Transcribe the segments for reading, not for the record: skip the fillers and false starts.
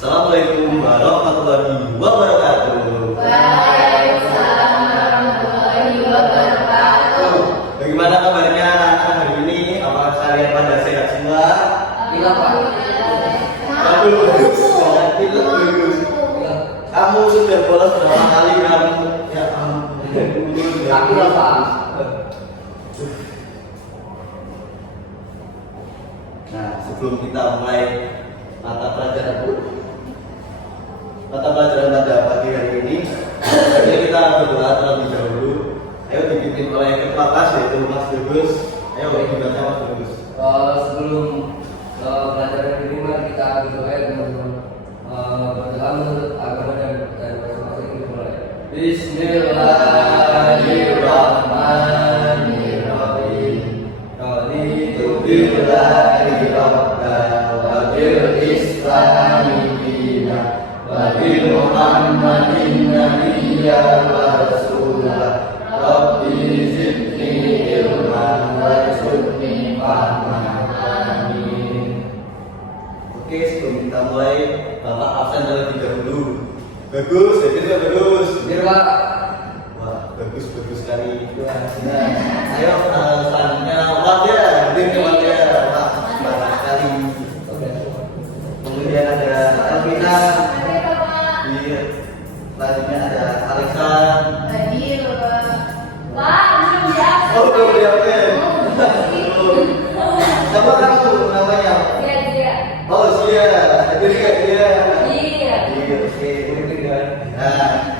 Assalamualaikum warahmatullahi wabarakatuh. Waalaikumsalam warahmatullahi wabarakatuh. Bagaimana kabarnya hari ini? Apakah kalian pada sehat semua? Iya, Pak. Bagus. Kamu sudah bolos berapa kali kamu? Ya ampun. Aku lah, Pak. Nah, sebelum kita mulai mata pelajaran pada pagi hari ini, jadi kita berdoa terlebih dahulu. Ayo dipimpin oleh ketua kelas yaitu Mas Bagus. Ayo dibaca Mas Bagus. Sebelum pelajaran ini mari kita berdoa teman-teman. Berdoa menurut agama dan masing-masing dimulai. Bismillahirrahmanirrahim. Raditu billahi rabban wa bil islami dinan wa bi Muhammadin nabiyyan wa rasulah. Rabbi zidni ilman warzuqni fahman. Amin. Oke, sebelum kita mulai, Bapak absen terlebih dahulu. Bagus, jadi bagus. Biar Pak. Wah, bagus sekali. Nah, ayo selanjutnya Wadia, hadir ke Wadia. Wah, semangat sekali. Kemudian ada Elvina. Iya. Selanjutnya ada Alexa. Oh, belum diambil. Siapa kamu namanya? Oh, Sia. Hadir ke dia? Iya, oke. Nah,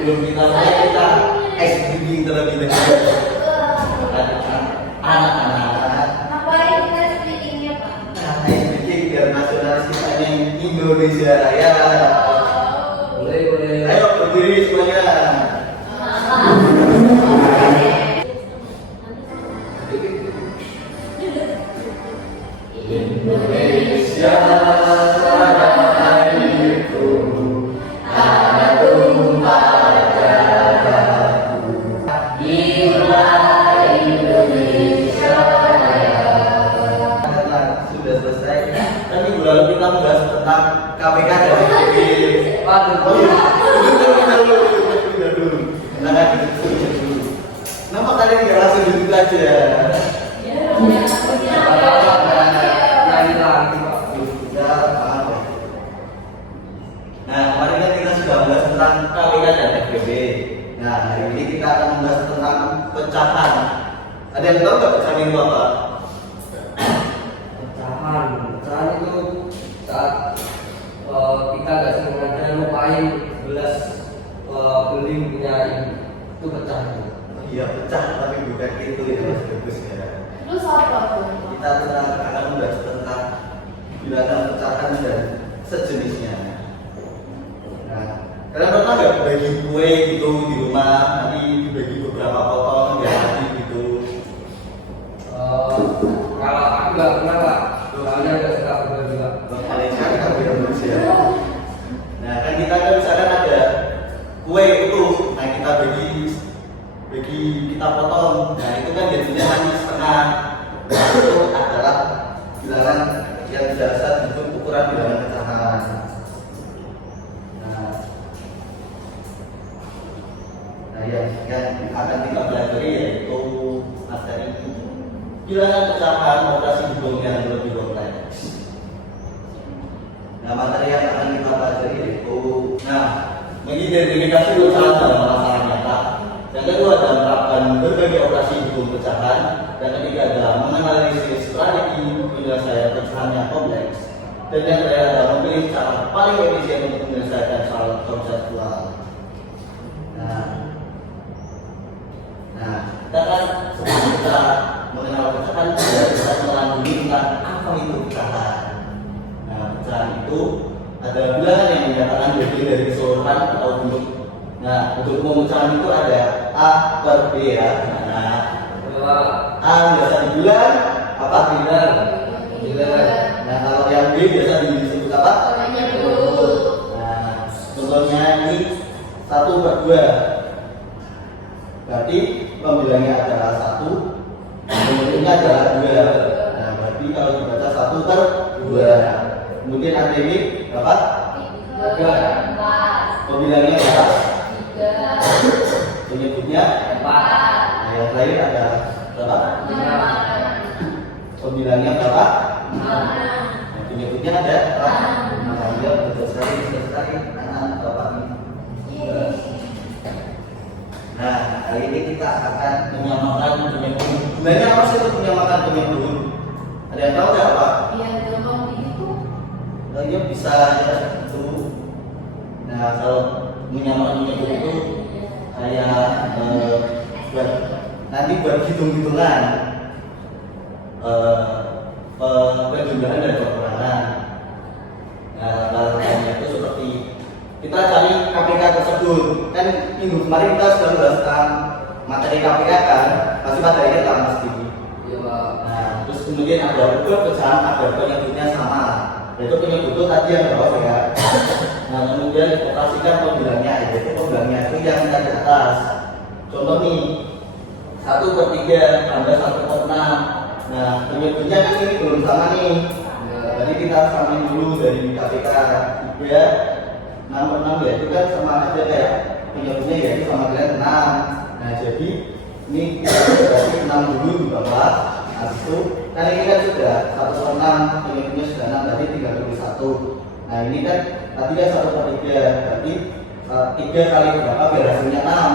belum kita mulai, kita exhibiting terlebih dahulu. Anak-anak. Exhibiting biar nasionalis kita yang Indonesia Raya. Boleh. Ayo berdiri semuanya. Indonesia tanah airku, tanah tumpah darahku. Inilah Indonesia Raya. Sudah selesai. Kan minggu lalu kita membahas tentang KPK dan BPK. Dulu. Kenapa kalian nggak langsung duduk aja? Nah, kemarin kan kita sudah membahas tentang KPK dan FBB. Nah, hari ini kita akan membahas tentang pecahan. Ada yang tahu nggak pecahan itu apa? Pecahan itu saat kita nggak sengaja lupain gelas beling punya itu pecah. Iya, pecah tapi bukan itu ya Mas Bagus ya. Terus apa tuh? Kita akan membahas tentang bilangan pecahan dan sejenisnya. Nah, kalian pernah nggak bagi kue gitu di rumah, nanti dibagi beberapa potong ya gitu? Kalau aku nggak pernah Pak, soalnya nggak suka berbagi Pak. Paling sekali kamu yang manusia. Nah, kan kita kan misalkan ada kue utuh, nah kita kita potong. Nah, itu kan jadinya hanya setengah. Nah, itu adalah bilangan yang biasa disebut ukuran bilangan pecahan. Nah, yang akan kita pelajari yaitu materi bilangan pecahan operasi hitung yang lebih kompleks. Nah, materi yang akan kita pelajari yaitu mengidentifikasi pecahan dalam masalah nyata. Yang kedua adalah menerapkan berbagai operasi hitung pecahan. Yang ketiga adalah menganalisis strategi penyelesaian pecahan yang kompleks. Dan yang terakhir adalah memilih cara paling efisien untuk menyelesaikan soal konseptual. Nah, kita kan sebelum kita mengenal pecahan, kita mengenali tentang apa itu pecahan. Nah, pecahan itu adalah bilangan yang menyatakan bagian dari keseluruhan atau bentuk. Nah, untuk pemecahan itu ada A per B ya. Nah, A biasa dibilang apa? Bilang. Nah, kalau yang B biasa disebut apa? Nah, contohnya ini 1 per 2. Berarti pembilangnya adalah 1, kemudiannya adalah 2. Nah, berarti kalau dibaca 1 per 2. Kemudian ada ini berapa? 3. Pembilangnya berapa? 3. Penyebutnya 4. nah, yang terakhir ada berapa? 5. Pembilangnya berapa? 6. Nah, penyebutnya ada berapa? Nah, ya, betul sekali anak bapak ini. Nah, kali ini kita akan menyamakan penyebut. Gunanya apa sih untuk menyamakan penyebut? Ada yang tahu nggak Pak? Ya bisa ya itu. Nah, kalau menyamakan penyebut itu kayak buat nanti buat hitung-hitungan penjumlahan dan pengurangan. Nah, lalu itu seperti kita cari KPK tersebut. Kan minggu kemarin kita sudah membahas tentang materi KPK kan, pasti materinya tak pasti. Iya Pak. Nah, terus kemudian ada pecahan, ada penyebutnya sama. Yaitu penyebut itu tadi yang bawah ya. Nah, kemudian operasikan pembilangnya, yaitu pembilangnya itu yang kita di atas. Contoh nih, 1/3 tambah 1/6. Nah, penyebutnya kan ini belum sama nih. Jadi kita samain dulu dari KPK 3 6/6 ya, itu kan sama aja kayak penyebutnya yaitu sama dengan 6. Nah, jadi ini kita berarti 6 dulu di bawah. Habis itu kan ini kan sudah 1/6, penyebutnya sudah 6, berarti tinggal tulis 1. Nah, ini kan tadi kan 1/3, berarti 3 kali berapa biar hasilnya 6?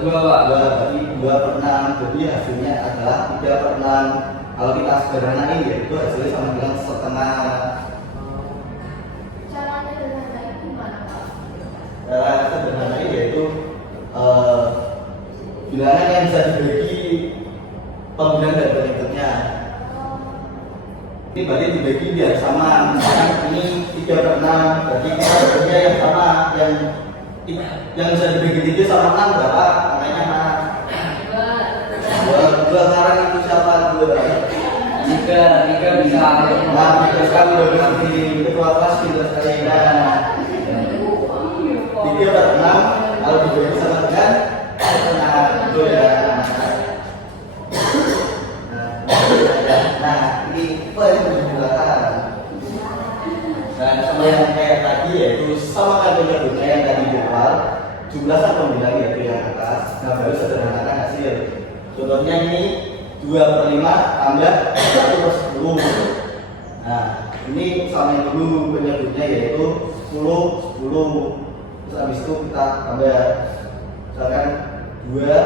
2 Pak. 2, berarti 2/6, jadi hasilnya adalah 3/6. Kalau kita sederhanain ya itu hasilnya sama dengan setengah. Cara sederhanain yaitu bilangan yang bisa dibagi pembilang dan penyebutnya. Ini berarti dibagi biar sama. Misalkan ini 3/6, berarti kita baginya yang sama, yang bisa dibagi 3 sama 6 berapa? Angkanya mana? 2 sekarang itu siapa? 2. 3 bisa. Nah, kita sekarang udah berarti ketua kelas kita sekali. Nah, 3/6 kalau dibagi sama dengan setengah itu ya. Nah, ini apa yang digunakan? Nah, sama yang kayak tadi yaitu samakan penyebutnya yang tadi di awal, jumlahkan pembilang yaitu yang atas. Nah, baru sederhanakan hasil. Contohnya ini 2/5 tambah 1/10. Nah, ini samain dulu penyebutnya yaitu 10. Terus habis itu kita tambah misalkan 2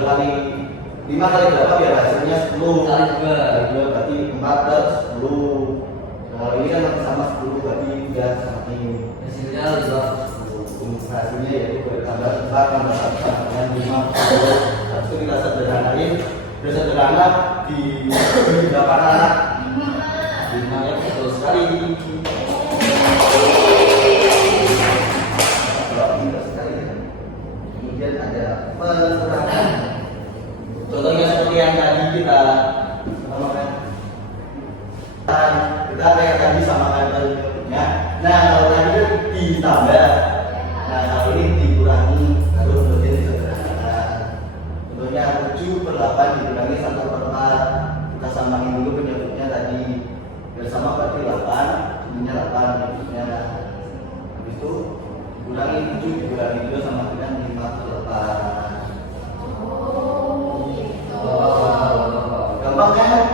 kali 5 kali berapa biar hasilnya 10 Kali 2 berarti 4/10. Nah, kalau ini kan masih sama 10 berarti 3 sama ini. hasilnya 50. Hasilnya yaitu bertambah 4 tambah 1 sama dengan 50. Habis itu kita sederhanain, udah sederhana di berapa anak? 5 ya, betul sekali. Kemudian ada pengurangan. Contohnya seperti yang tadi kita samakan. Kita kayak tadi samakan bentuknya. Nah, kalau tadi kan ditambah. Nah, kalau ini dikurangi, lalu kemudian disederhanakan. Contohnya 7/8 dikurangi 1/4. Kita samain dulu penyebutnya tadi. Bersama berarti 8, ininya 8 penyebutnya. Habis itu kurangi 7 dikurangi 2 sama dengan 5/8. Gampang kan?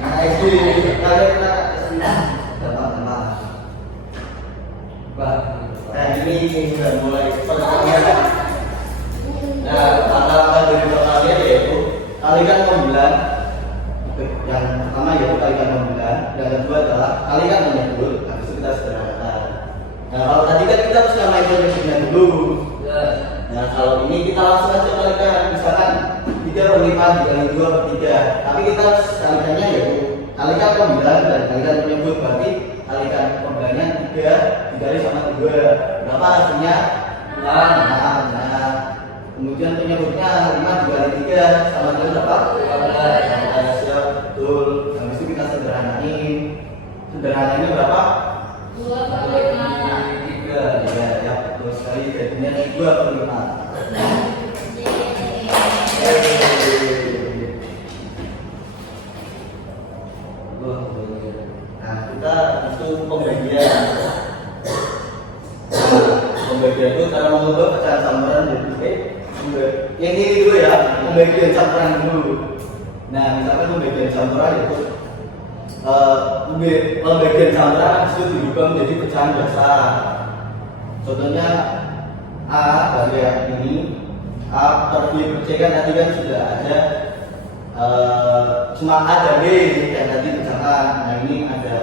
Nah, itu kalian gampang. Nah, ini sudah mulai perkalian. Nah, langkah-langkah dari perkalian yaitu kalikan pembilang. Yang pertama yaitu kalikan pembilang. Yang kedua adalah kalikan penyebut. Habis itu kita sederhanakan. Nah, kalau tadi kan kita harus namain penyebutnya dulu. Nah, kalau ini kita langsung aja kalikan. Misalkan 3/5 dikali 2/3. Tapi kita kalikannya yaitu kalikan pembilang dan kalikan penyebut. Berarti kalikan pembilangnya 3 dikali sama 2. Berapa hasilnya? 6. Nah, kemudian penyebutnya 5 dikali 3 sama dengan berapa? 15. Siap, betul. Habis itu kita sederhanain. Sederhanainnya berapa? 2/3. Ya, betul sekali. Jadinya 2/5. Wah, Nah, kita itu pembagian. Pembagian itu cara mengubah pecahan sambaran jadi yang ini dulu ya, pembagian campuran dulu. Nah, misalkan pembagian campuran itu pembagian campuran itu diubah menjadi pecahan dasar. Contohnya A bagian ini, A per B per C kan tadi kan sudah ada cuma A dan B yang tadi pecahan. Nah, ini ada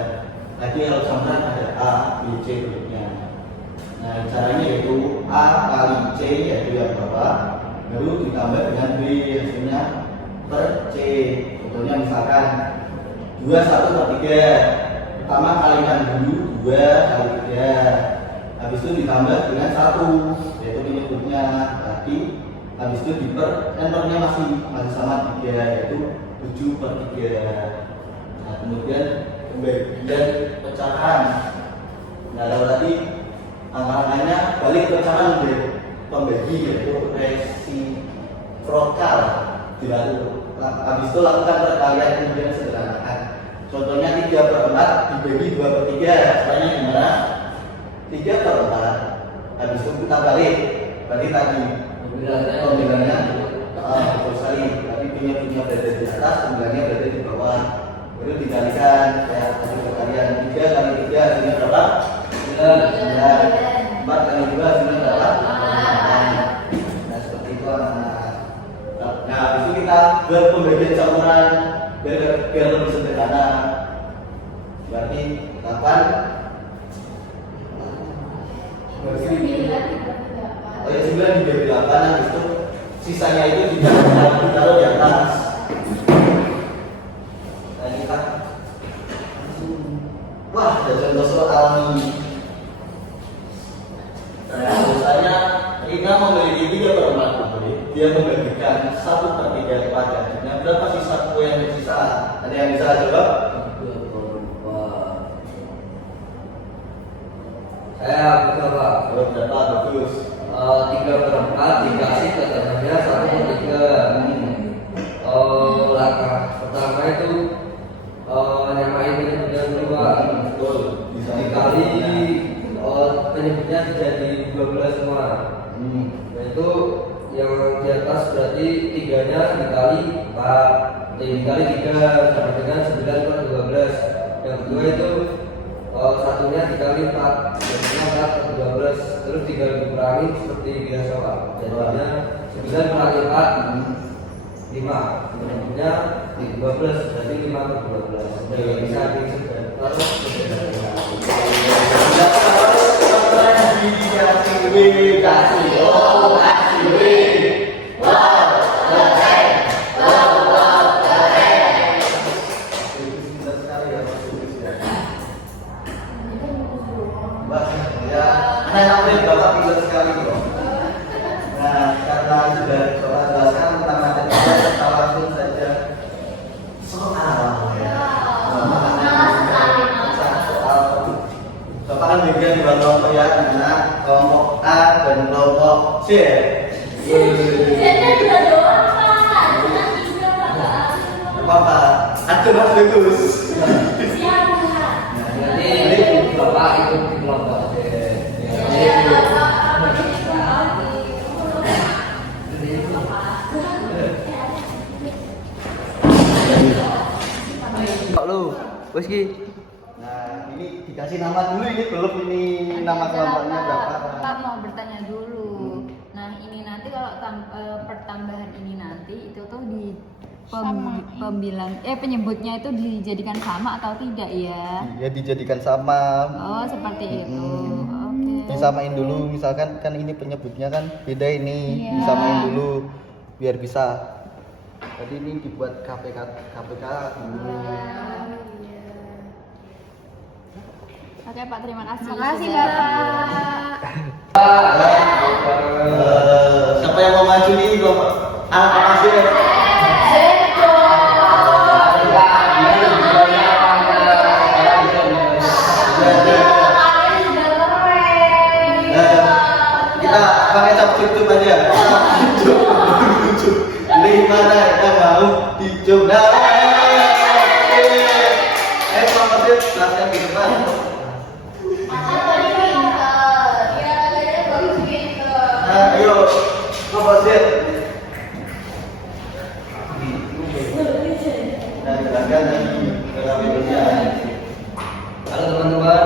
lagi kalau campuran ada A, B, C bentuknya. Nah, caranya yaitu A kali C yaitu yang bawah, baru ditambah dengan B hasilnya per C. Contohnya misalkan 2 1 per 3. Pertama kalikan dulu 2 kali 3. Habis itu ditambah dengan 1 yaitu penyebutnya. Berarti habis itu diper enternya masih sama 3 yaitu 7 per 3. Nah, kemudian pembagian pecahan. Nah, kalau tadi angka-angkanya balik pecahan dari pembagi yaitu resiprokal dilakukan. Habis itu lakukan perkalian kemudian sederhanakan. Contohnya 3 per 4 dibagi 2 per 3. Caranya gimana? 3 per 4. Habis itu kita balik. Berarti tadi pembilangannya betul sekali. Tapi punya berada di atas, pembilangannya berada di bawah. Baru dikalikan kayak tadi perkalian 3 kali 3 hasilnya berapa? 9. 4 kali 2 hasilnya berapa? 8. Nah, seperti itu anak-anak. Nah, habis itu kita buat pembagian campuran biar lebih sederhana. Berarti 8 Oh ya 9 dibagi 8, habis itu sisanya itu ditaruh di atas. Nah, kita wah, ada contoh soal nih. Nah, misalnya kita memiliki 3 per 4 dia membagikan 1 per 3 kepadanya. Berapa sisa kue yang tersisa? Ada yang bisa jawab? Saya betul Pak. Berapa bagus? 3 per 4 dikasih ke tengahnya 1 per 3. Langkah pertama itu nyamain penyebutnya dulu Pak. Betul. Bisa Dikali penyebutnya jadi 12 semua. Nah, itu yang di atas berarti 3-nya dikali 4, dikali 3 sama dengan 9 per 12. Yang kedua itu satunya dikali 4, jadinya 4 per 12. Terus tinggal dikurangi seperti biasa Pak. Jadinya 9 kali 4 5. Penyebutnya 12 berarti 5 per 12. Jadi bisa kelompok A dan kelompok C. Apa? Ada mas bagus. Jadi Bapak ikut di kelompok C. Lu, bos Ki. Nah, ini dikasih nama dulu, ini belum ini nama kelompoknya berapa? Pak mau bertanya dulu. Nah, ini nanti kalau pertambahan ini nanti itu tuh di penyebutnya itu dijadikan sama atau tidak ya? Ya dijadikan sama. Oh, seperti itu. Oke. Disamain dulu, misalkan kan ini penyebutnya kan beda ini, Iya. disamain dulu biar bisa. Jadi ini dibuat KPK dulu. Oke Pak, terima kasih. Makasih Sudah. Bapak. Siapa yang mau maju nih kelompok anak masih? Kita pakai substitut aja. Di mana kita mau dicoba? Sip, silahkan di depan. Nah, ayo, Bapak Sip. Nah, silakan lagi dalam Indonesia. Halo teman-teman,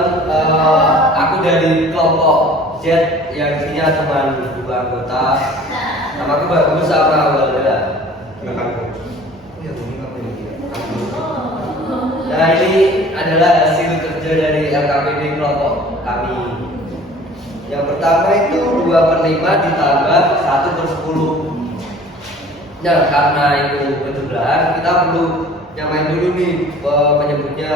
aku dari kelompok Z yang isinya cuma 2 anggota. Nama aku Bagus sama Walda. Nah, ini adalah hasil kerja dari LKPD kelompok kami. Yang pertama itu 2/5 ditambah 1/10. Nah, karena itu berjumlah, kita perlu nyamain dulu nih penyebutnya,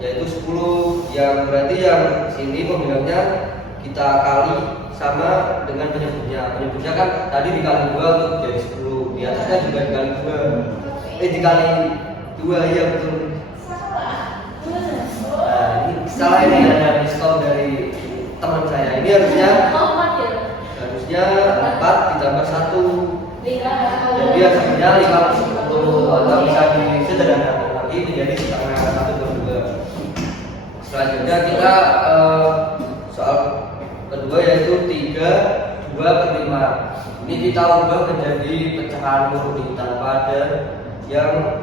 yaitu 10, yang berarti yang sini pembilangnya kita kali sama dengan penyebutnya. Penyebutnya kan tadi dikali 2 untuk jadi 10, di atasnya juga dikali 2. Dikali 2, ya betul. Nah, ini salah, ini ada diskon dari teman saya. Ini harusnya 4 ditambah 1. Jadi hasilnya 50, atau bisa disederhanakan lagi menjadi setengah 1/2. Selanjutnya kita soal kedua yaitu 3/2/5. Ini kita ubah menjadi pecahan murni tanpa ada yang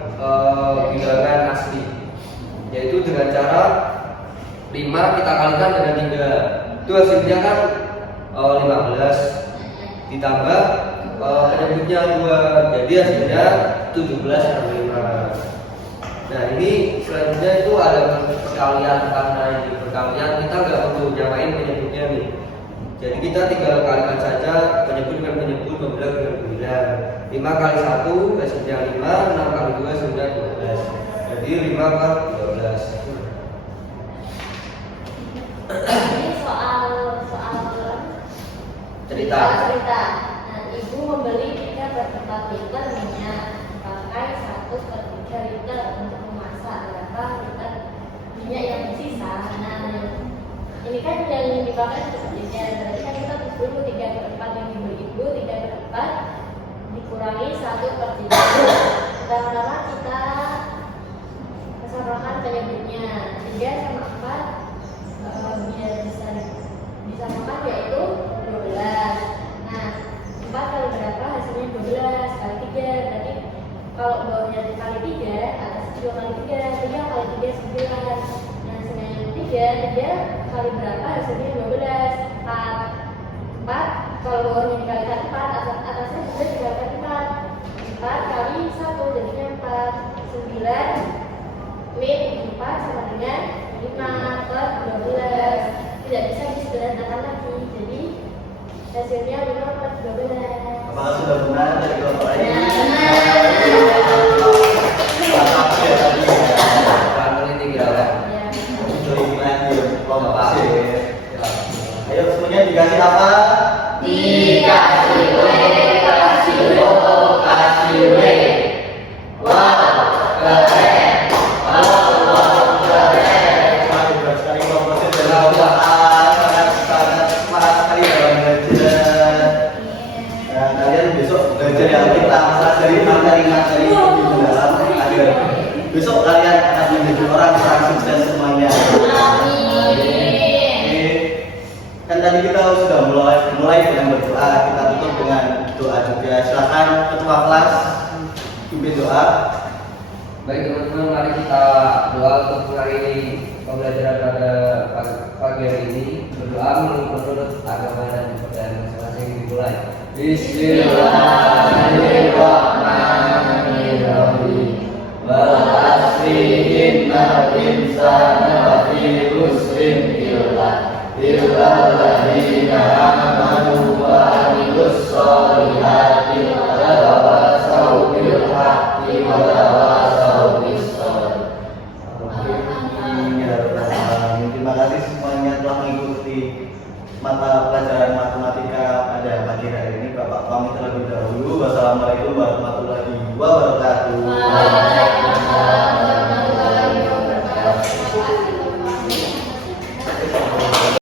bilangan asli, yaitu dengan cara 5 kita kalikan dengan 3. Itu hasilnya kan 15 ditambah penyebutnya 2, jadi hasilnya 17/5. Nah, ini selanjutnya itu ada perkalian. Karena ini perkalian kita nggak perlu nyamain penyebutnya nih, jadi kita tinggal kalikan saja penyebut dengan penyebut, pembilang dengan pembilang. 5 kali 1 hasilnya 5, 6 kali 2 hasilnya 12, jadi 5/12. Ini soal Cerita. Nah, ibu membeli 3/4 liter minyak, pakai 1/3 liter untuk memasak. Berapa liter minyak yang tersisa? Nah, ini kan yang dipakai sepertinya. Berarti kan kita tulis dulu 3/4 yang dibeli ibu, 3/4 dikurangi 1/3. Pertama kita kesamakan penyebutnya 3 sama 4. Biar bisa disamakan yaitu 12. Nah, 4 kali berapa hasilnya 12 kali 3. Berarti kalau bawahnya dikali 3, atas 2 kali 3, 3 kali 3 9. Nah, dengan 3 kali berapa hasilnya 12 4 kalau bawahnya dikalikan 4, atasnya juga dikalikan 4 kali 1 jadinya 4. 9 min 4 sama dengan 5/12. Tidak bisa disederhanakan lagi, jadi hasilnya 5/12. Apakah sudah benar dari kelompok lain? Ayo semuanya dikasih apa? Dikasih W, kasih O, kasih W. Wow, keren. Hebat sekali kelompok C dan kelompok A, sangat semangat sekali dalam belajar. Nah, kalian besok belajar yang kita pelajari materi-materi di dalam agar besok kalian akan menjadi orang yang sukses semuanya. Kan tadi kita sudah mulai dengan berdoa, kita tutup dengan doa juga. Silakan ketua kelas pimpin doa. Baik teman-teman, mari kita doa untuk mengakhiri pembelajaran pada pagi hari ini. Berdoa menurut agama dan kepercayaan masing-masing dimulai. Bismillahirrahmanirrahim.